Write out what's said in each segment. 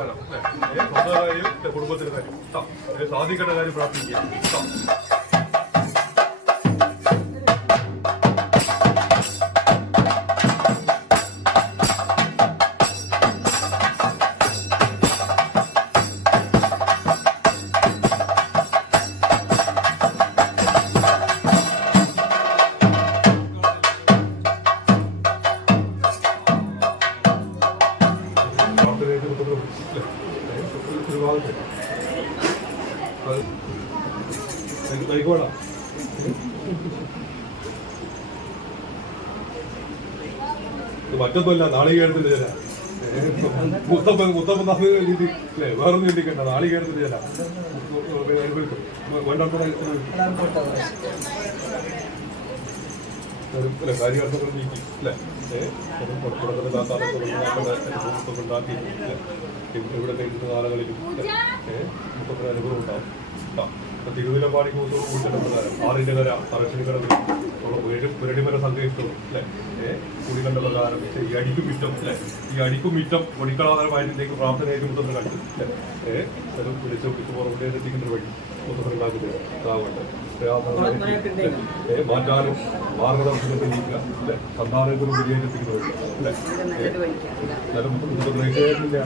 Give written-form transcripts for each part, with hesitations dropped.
സമാധാനം സ്വന്തം കാര്യം കുടുംബത്തിന്റെ കാര്യം സാധിക്കേണ്ട കാര്യം പ്രാർത്ഥിക്കുക. കൈകോളാം മറ്റൊന്നുമല്ല, നാളികേരത്തിന്റെ ചില മുത്തപ്പൻ രീതി അല്ലേ, വേറൊന്നും ചിന്തിക്കണ്ട. നാളികേരത്തിന്റെ ചില കാര്യകർത്തങ്ങൾ നീക്കി അല്ലേ, ഉണ്ടാക്കി ഇവിടെ കഴിക്കുന്ന കാലങ്ങളിലും മുത്തപ്പന് അനുഭവം ഉണ്ടാവും. തിരുവിലമ്പാടി പ്രകാരം ആറിന്റെ കര അറച്ചിനിക്കടവ് പുരടിമല സങ്കേതവും അല്ലെ കുടികണ്ട പ്രകാരം ഈ അടിക്കും മിറ്റം അല്ലെ, ഈ അടിക്കും മിറ്റം ഒടിക്കളാതരമായതിലേക്ക് പ്രാർത്ഥനയായിട്ട് മുത്തപ്പന് കണ്ടു അല്ലെ, വിളിച്ചു പുറത്തേക്ക് എത്തിക്കുന്ന വഴി മുത്തപ്പനുണ്ടാക്കുന്നത് ഇതാവട്ടെ. മാറ്റാനും മാർഗദർശനത്തെ നീക്കുക അല്ലെ, സന്താനത്തിനും വിജയം എത്തിക്കുന്ന വഴി അല്ലെ, നല്ല മുത്തപ്പനായിട്ടില്ല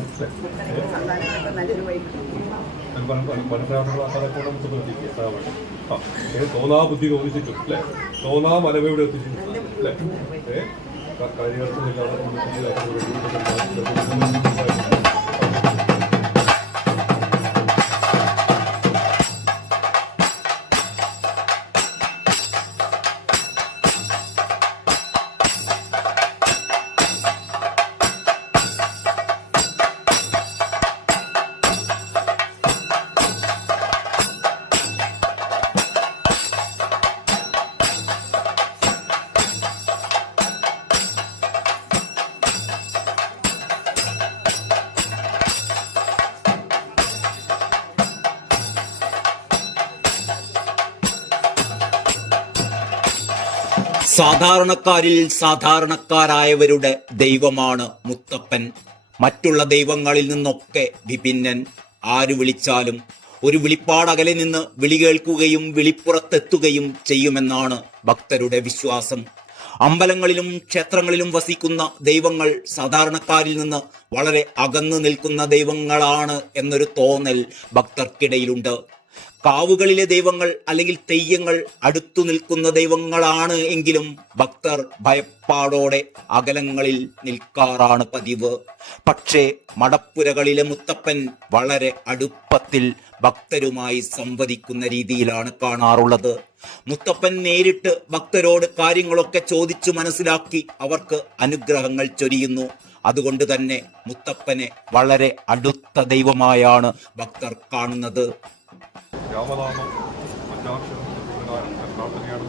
തോന്നാ ബുദ്ധി തോന്നിച്ചിട്ടും അല്ലെ, തോന്നാ മലവയുടെ എത്തിച്ചിട്ടും അല്ലെ, കാര്യകർത്തമില്ലാതെ സാധാരണക്കാരിൽ സാധാരണക്കാരായവരുടെ ദൈവമാണ് മുത്തപ്പൻ. മറ്റുള്ള ദൈവങ്ങളിൽ നിന്നൊക്കെ വിഭിന്നൻ. ആര് വിളിച്ചാലും ഒരു വിളിപ്പാടകലെ നിന്ന് വിളി കേൾക്കുകയും വിളിപ്പുറത്തെത്തുകയും ചെയ്യുമെന്നാണ് ഭക്തരുടെ വിശ്വാസം. അമ്പലങ്ങളിലും ക്ഷേത്രങ്ങളിലും വസിക്കുന്ന ദൈവങ്ങൾ സാധാരണക്കാരിൽ നിന്ന് വളരെ അകന്നു നിൽക്കുന്ന ദൈവങ്ങളാണ് എന്നൊരു തോന്നൽ ഭക്തർക്കിടയിലുണ്ട്. കാവുകളിലെ ദൈവങ്ങൾ അല്ലെങ്കിൽ തെയ്യങ്ങൾ അടുത്തു നിൽക്കുന്ന ദൈവങ്ങളാണ് എങ്കിലും ഭക്തർ ഭയപ്പാടോടെ അകലങ്ങളിൽ നിൽക്കാറാണ് പതിവ്. പക്ഷേ മടപ്പുരകളിലെ മുത്തപ്പൻ വളരെ അടുപ്പത്തിൽ ഭക്തരുമായി സംവദിക്കുന്ന രീതിയിലാണ് കാണാറുള്ളത്. മുത്തപ്പൻ നേരിട്ട് ഭക്തരോട് കാര്യങ്ങളൊക്കെ ചോദിച്ചു മനസ്സിലാക്കി അവർക്ക് അനുഗ്രഹങ്ങൾ ചൊരിയുന്നു. അതുകൊണ്ട് തന്നെ മുത്തപ്പനെ വളരെ അടുത്ത ദൈവമായാണ് ഭക്തർ കാണുന്നത്. രാമനാമം അഞ്ചാക്ഷരം പ്രകാരം പ്രാർത്ഥനയാണ്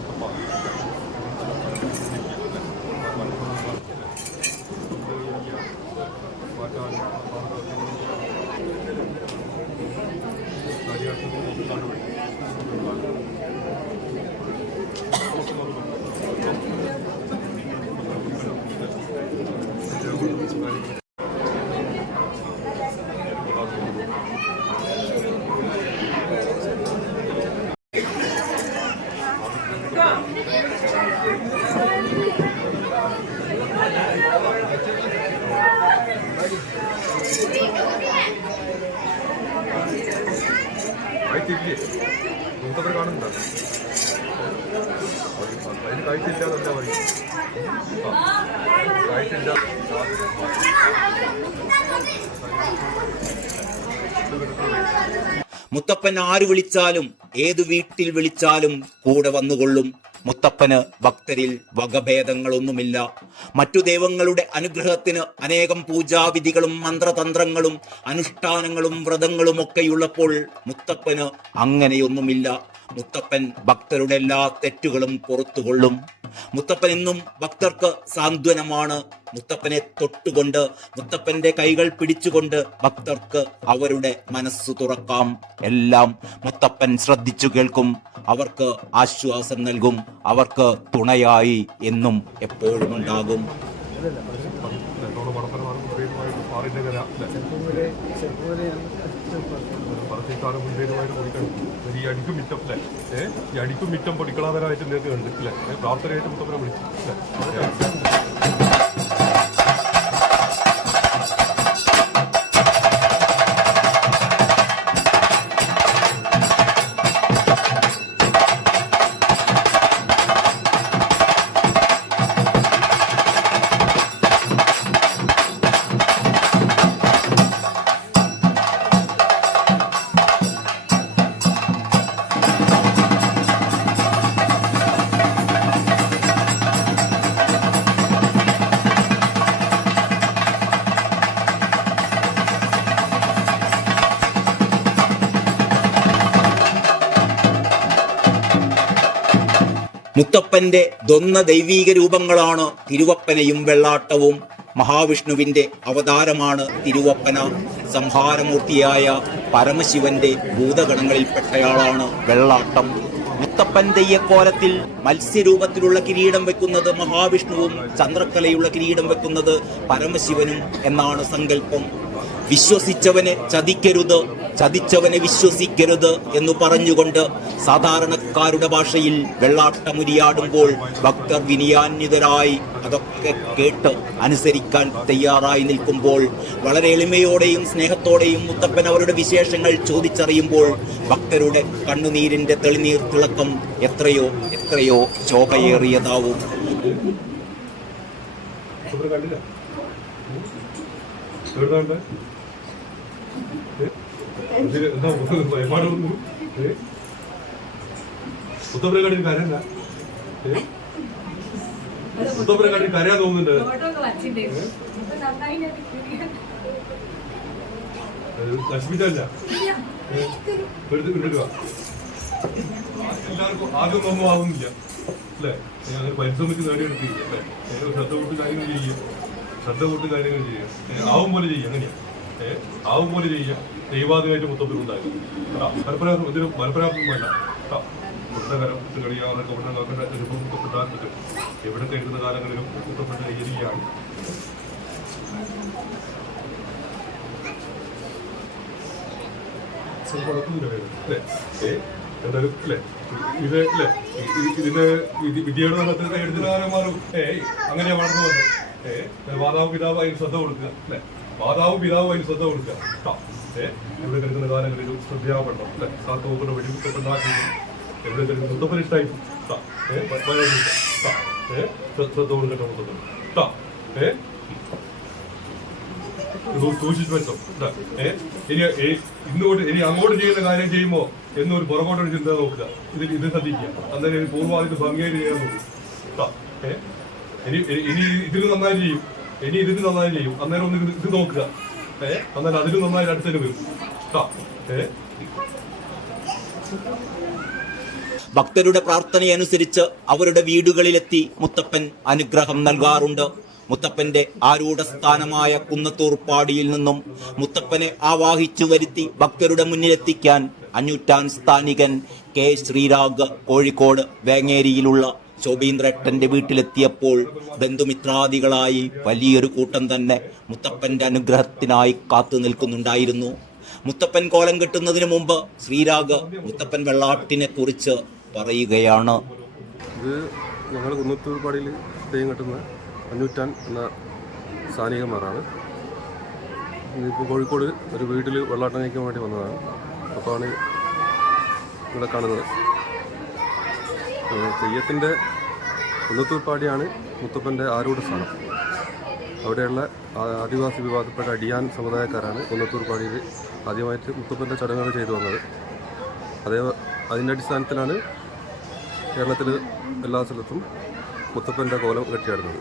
മുത്തപ്പനെ കാണുന്നുണ്ടോ? അതിന് കാഴ്ചയില്ലാതെ പറയും. കാഴ്ചയില്ല മുത്തപ്പൻ ആര് വിളിച്ചാലും ഏതു വീട്ടിൽ വിളിച്ചാലും കൂടെ വന്നുകൊള്ളും. മുത്തപ്പന് ഭക്തരിൽ വകഭേദങ്ങളൊന്നുമില്ല. മറ്റു ദൈവങ്ങളുടെ അനുഗ്രഹത്തിന് അനേകം പൂജാവിധികളും മന്ത്രതന്ത്രങ്ങളും അനുഷ്ഠാനങ്ങളും വ്രതങ്ങളും ഒക്കെയുള്ളപ്പോൾ മുത്തപ്പന് അങ്ങനെയൊന്നുമില്ല. മുത്തപ്പൻ ഭക്തരുടെ എല്ലാ തെറ്റുകളും പുറത്തുകൊള്ളും. മുത്തപ്പൻ എന്നും ഭക്തർക്ക് സാന്ത്വനമാണ്. മുത്തപ്പനെ തൊട്ടുകൊണ്ട് മുത്തപ്പന്റെ കൈകൾ പിടിച്ചുകൊണ്ട് ഭക്തർക്ക് അവരുടെ മനസ്സു തുറക്കാം. എല്ലാം മുത്തപ്പൻ ശ്രദ്ധിച്ചു കേൾക്കും. അവർക്ക് ആശ്വാസം നൽകും. അവർക്ക് തുണയായി എന്നും എപ്പോഴും ഉണ്ടാകും. ആറിൻ്റെ കര പറത്തിക്കാട് മുൻപേരുമായിട്ട് പൊടിക്കണം. ഈ അടിക്കും മിറ്റം അല്ലേ ഈ അടിക്കും മിറ്റം പൊടിക്കളാതരായിട്ട് നിങ്ങൾക്ക് ഉണ്ട് അല്ലേ പ്രാർത്ഥനയായിട്ട് മുത്തപ്പനെ വിളിച്ചു അല്ലേ. മുത്തപ്പന്റെ ദ്വന്ദ്വ ദൈവീക രൂപങ്ങളാണ് തിരുവപ്പനയും വെള്ളാട്ടവും. മഹാവിഷ്ണുവിന്റെ അവതാരമാണ് തിരുവപ്പന. സംഹാരമൂർത്തിയായ പരമശിവന്റെ ഭൂതഗണങ്ങളിൽപ്പെട്ടയാളാണ് വെള്ളാട്ടം. മുത്തപ്പൻ തെയ്യക്കോലത്തിൽ മത്സ്യരൂപത്തിലുള്ള കിരീടം വെക്കുന്നത് മഹാവിഷ്ണുവും ചന്ദ്രക്കലയുള്ള കിരീടം വെക്കുന്നത് പരമശിവനും എന്നാണ് സങ്കല്പം. വിശ്വസിച്ചവനെ ചതിക്കരുത്, ചതിച്ചവനെ വിശ്വസിക്കരുത് എന്ന് പറഞ്ഞുകൊണ്ട് സാധാരണക്കാരുടെ ഭാഷയിൽ വെള്ളാട്ടമുരിയാടുമ്പോൾ ഭക്തർ വിനയാന്വിതരായി അതൊക്കെ കേട്ട് അനുസരിക്കാൻ തയ്യാറായി നിൽക്കുമ്പോൾ വളരെ എളിമയോടെയും സ്നേഹത്തോടെയും മുത്തപ്പൻ അവരുടെ വിശേഷങ്ങൾ ചോദിച്ചറിയുമ്പോൾ ഭക്തരുടെ കണ്ണുനീരിന്റെ തെളിനീർ തിളക്കം എത്രയോ എത്രയോ ശോഭയേറിയതാവും. മുത്തപ്പനെ കണ്ടിട്ട് കരയണ്ട മുത്തപ്പനെ കണ്ടിട്ട് കരയാൻ തോന്നുന്നുണ്ട്. ലക്ഷ്മിച്ചല്ല എല്ലാവർക്കും ആദ്യം ഒന്നും ആവുന്നില്ല അല്ലേ. അങ്ങനെ പരിശ്രമിച്ച് നേടിയെടുത്തില്ല അല്ലേ. ശ്രദ്ധ കൂട്ട് കാര്യങ്ങൾ ചെയ്യും, ശ്രദ്ധ കൂട്ട് കാര്യങ്ങൾ ചെയ്യാം, ആവും പോലെ ചെയ്യാം. അങ്ങനെയാ ആവും പോലെ ചെയ്യാം. ദൈവാദികമായിട്ട് മുത്തപ്പനുണ്ടാകും. മലപ്പുറം ഇതിന് മലപ്പുറമല്ല കരം കളിയാറൊക്കെ ഉടനെ നോക്കേണ്ട അനുഭവം മുത്തപ്പുണ്ടാക്കിട്ട് എവിടെ കഴിക്കുന്ന കാലങ്ങളിലും മുത്തപ്പൻ്റെ കയ്യിരിക്കുകയാണ്. എന്തായാലും അല്ലേ ഇത് അല്ലേ ഇതിന്റെ വിദ്യയുടെ നടത്തി എടുത്തിട്ട് മാറും. അങ്ങനെയാ വളർന്നു വന്നത്. മാതാവ് പിതാവ് അതിന് ശ്രദ്ധ കൊടുക്കുക അല്ലെ. മാതാവും പിതാവും അതിന് ശ്രദ്ധ കൊടുക്കുക. എവിടെ കിടക്കുന്ന കാലങ്ങളിലും ശ്രദ്ധയാവണം അല്ലെ. സാത്തോക്കുന്ന വെടിമുത്തപ്പുണ്ടാക്കി എവിടെ കിടക്കുന്ന മുത്തപ്പൻ ഇഷ്ടമായി ശ്രദ്ധ കൊടുക്കട്ടെ മുത്തപ്പൻ സൂക്ഷിച്ചു വെച്ചോ. ഇന്നുകൊണ്ട് ഇനി അങ്ങോട്ട് ചെയ്യുന്ന കാര്യം ചെയ്യുമ്പോ എന്നൊരു പുറകോട്ടൊരു ചിന്ത നോക്കുക. ഇത് ശ്രദ്ധിക്കുക. അന്നേരം പൂർവ്വമായിട്ട് ഭംഗിയായിട്ട് ചെയ്യാൻ നോക്കുക. ഇനി ഇതിന് നന്നായി ചെയ്യും, ഇനി ഇതിന് നന്നായി ചെയ്യും. അന്നേരം ഒന്ന് ഇത് നോക്കുക. അന്നേരം അതിന് നന്നായി അടുത്തതിന് വരും. ഭക്തരുടെ പ്രാർത്ഥനയനുസരിച്ച് അവരുടെ വീടുകളിലെത്തി മുത്തപ്പൻ അനുഗ്രഹം നൽകാറുണ്ട്. മുത്തപ്പന്റെ ആരൂഢസ്ഥാനമായ കുന്നത്തൂർപ്പാടിയിൽ നിന്നും മുത്തപ്പനെ ആവാഹിച്ചു വരുത്തി ഭക്തരുടെ മുന്നിലെത്തിക്കാൻ അഞ്ഞൂറ്റാൻ സ്ഥാനികൻ കെ ശ്രീരാഗ് കോഴിക്കോട് വേങ്ങേരിയിലുള്ള ശോഭീന്ദ്രേട്ടന്റെ വീട്ടിലെത്തിയപ്പോൾ ബന്ധുമിത്രാദികളായി വലിയൊരു കൂട്ടം തന്നെ മുത്തപ്പന്റെ അനുഗ്രഹത്തിനായി കാത്തു നിൽക്കുന്നുണ്ടായിരുന്നു. മുത്തപ്പൻ കോലം കെട്ടുന്നതിന് മുമ്പ് ശ്രീരാഗ് മുത്തപ്പൻ വെള്ളാട്ടിനെ കുറിച്ച് പറയുകയാണ്. ഇത് ഞങ്ങൾ കുന്നത്തൂർപ്പാടിയിൽ തെയ്യം കെട്ടുന്ന അഞ്ഞൂറ്റാൻ എന്ന സ്ഥാനികന്മാരാണ്. ഇതിപ്പോൾ കോഴിക്കോട് ഒരു വീട്ടിൽ വെള്ളാട്ടം നയിക്കാൻ വേണ്ടി വന്നതാണ്. അപ്പോഴാണ് ഇവിടെ കാണുന്നത്. തെയ്യത്തിൻ്റെ കുന്നത്തൂർപ്പാടിയാണ് മുത്തപ്പൻ്റെ ആരൂഢ സ്ഥാനം. അവിടെയുള്ള ആദിവാസി വിഭാഗത്തിൽപ്പെട്ട അടിയാൻ സമുദായക്കാരാണ് കുന്നത്തൂർപ്പാടിയിൽ ആദ്യമായിട്ട് മുത്തപ്പൻ്റെ ചടങ്ങുകൾ ചെയ്തു വന്നത്. അതിൻ്റെ അടിസ്ഥാനത്തിലാണ് കേരളത്തിൽ എല്ലാ സ്ഥലത്തും മുത്തപ്പൻ്റെ കോലം കെട്ടിയാടുന്നത്.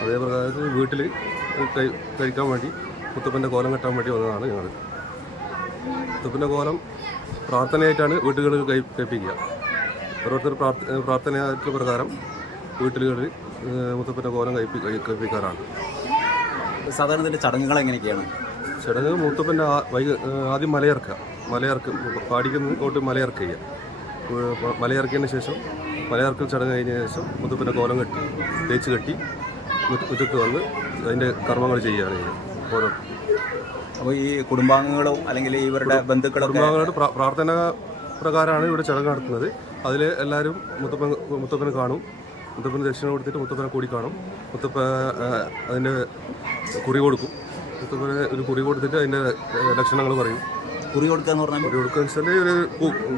അതേ പ്രകാരത്തിൽ വീട്ടിൽ കഴിക്കാൻ വേണ്ടി മുത്തപ്പൻ്റെ കോലം കെട്ടാൻ വേണ്ടി വന്നതാണ് ഞങ്ങൾ. മുത്തപ്പൻ്റെ കോലം പ്രാർത്ഥനയായിട്ടാണ് വീട്ടുകളിൽ കഴിപ്പിക്കുക. ഓരോരുത്തർ പ്രാർത്ഥനയായിട്ടുള്ള പ്രകാരം വീട്ടുകളിൽ മുത്തപ്പൻ്റെ കോലം കഴിപ്പിക്കാറാണ്. സാധാരണ ഇതിൻ്റെ ചടങ്ങുകൾ എങ്ങനെയൊക്കെയാണ്? ചടങ്ങ് മുത്തപ്പൻ്റെ ആദ്യം മലയിറക്കും പാടിക്കുന്ന കൊണ്ട് മലയിറക്കുക ചെയ്യുക. മലയിറക്കിയതിന് ശേഷം മലയിറക്കൽ ചടങ്ങ് കഴിഞ്ഞതിന് ശേഷം മുത്തപ്പൻ്റെ കോലം തേച്ച് കെട്ടി മുറ്റത്ത് വന്ന് അതിൻ്റെ കർമ്മങ്ങൾ ചെയ്യുകയാണ് ചെയ്യുന്നത്. ഓരോ അപ്പോൾ ഈ കുടുംബാംഗങ്ങളും അല്ലെങ്കിൽ ഇവരുടെ ബന്ധുക്കളൊക്കെ കുടുംബാംഗങ്ങളുടെ പ്രാർത്ഥന പ്രകാരമാണ് ഇവിടെ ചടങ്ങ് നടത്തുന്നത്. അതിൽ എല്ലാവരും മുത്തപ്പനെ കാണും. മുത്തപ്പന് ദക്ഷിണ കൊടുത്തിട്ട് മുത്തപ്പനെ കൂടി കാണും. മുത്തപ്പ അതിൻ്റെ കുറി കൊടുക്കും. മുത്തപ്പന് ഒരു കുറി കൊടുത്തിട്ട് അതിൻ്റെ ലക്ഷണങ്ങൾ പറയും. കുറി കൊടുക്കുക എന്ന് പറഞ്ഞാൽ കുറി കൊടുക്കുക വെച്ചാൽ ഒരു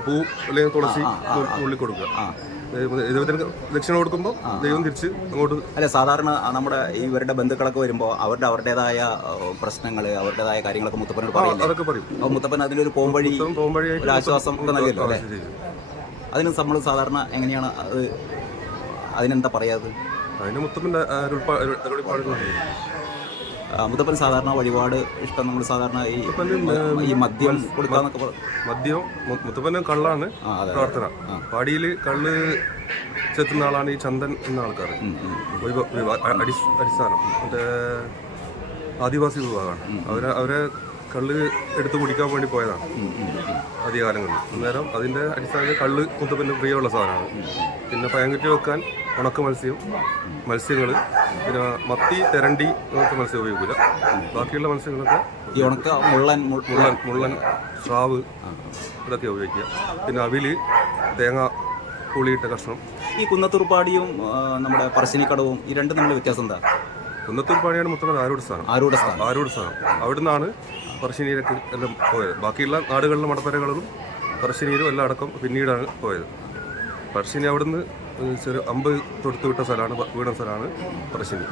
പൂ അല്ലെങ്കിൽ തുളസി ഉള്ളി കൊടുക്കുക. ദൈവത്തിന് ദക്ഷിണ കൊടുക്കുമ്പോൾ ദൈവം തിരിച്ച് അങ്ങോട്ട്. അല്ല, സാധാരണ നമ്മുടെ ഇവരുടെ ബന്ധുക്കളൊക്കെ വരുമ്പോൾ അവരുടേതായ പ്രശ്നങ്ങൾ, അവരുടേതായ കാര്യങ്ങളൊക്കെ മുത്തപ്പനോട് പറയും. അതൊക്കെ പറയും. അപ്പോൾ മുത്തപ്പൻ അതിനൊരു പോംവഴി, ഒരു ആശ്വാസം ഒക്കെ നൽകിയല്ലോ അല്ലേ? അതിന് നമ്മൾ സാധാരണ എങ്ങനെയാണ് അത്, അതിനെന്താ പറയാത്? അതിന് മുത്തപ്പൻ്റെ മുത്തപ്പൻ സാധാരണ വഴിപാട് ഇഷ്ടം നമ്മൾ സാധാരണ ഈ മദ്യം കൊടുക്കാന്നൊക്കെ മദ്യം മുത്തപ്പന് കള്ളാണ് പ്രാർത്ഥന. പാടിയിൽ കള്ള് ചെത്തുന്ന ആളാണ് ഈ ചന്ദൻ എന്ന ആൾക്കാർ. അടിസ്ഥാനം മറ്റേ ആദിവാസി വിഭാഗമാണ്. അവരെ കള്ള് എടുത്ത് കുടിക്കാൻ വേണ്ടി പോയതാണ് ആദ്യകാലങ്ങളിൽ. അന്നേരം അതിൻ്റെ അടിസ്ഥാനത്തിൽ കള്ള് മുത്തപ്പൻ്റെ പ്രിയമുള്ള സാധനമാണ്. പിന്നെ പയങ്കുറ്റി വെക്കാൻ ഉണക്ക മത്സ്യങ്ങൾ, പിന്നെ മത്തി, തെരണ്ടി അങ്ങനത്തെ മത്സ്യം ഉപയോഗിക്കില്ല. ബാക്കിയുള്ള മത്സ്യങ്ങളൊക്കെ ഈ ഉണക്ക മുള്ളൻ, സ്രാവ് ഇതൊക്കെ ഉപയോഗിക്കുക. പിന്നെ അവില്, തേങ്ങ പുളിയിട്ട കഷ്ണം. ഈ കുന്നത്തൂർപ്പാടിയും നമ്മുടെ പറശ്ശിനിക്കടവും ഈ രണ്ടും തമ്മിൽ വ്യത്യാസം എന്താ? കുന്നത്തൂർപ്പാടിയാണ് മുത്തപ്പൻ ആരൂഢ സ്ഥാനം. അവിടെ നിന്നാണ് പറശ്ശിനിയിലേക്ക് എല്ലാം പോയത്. ബാക്കിയുള്ള നാടുകളിലെ മടപ്പരകളും പറശ്ശിനിയിലും എല്ലാം അടക്കം പിന്നീടാണ് പോയത്. പറശ്ശിനി അവിടുന്ന് ചെറിയ 50 തൊടുത്ത് വിട്ട സ്ഥലമാണ്, വീണ സ്ഥലമാണ് പറശ്ശിനി.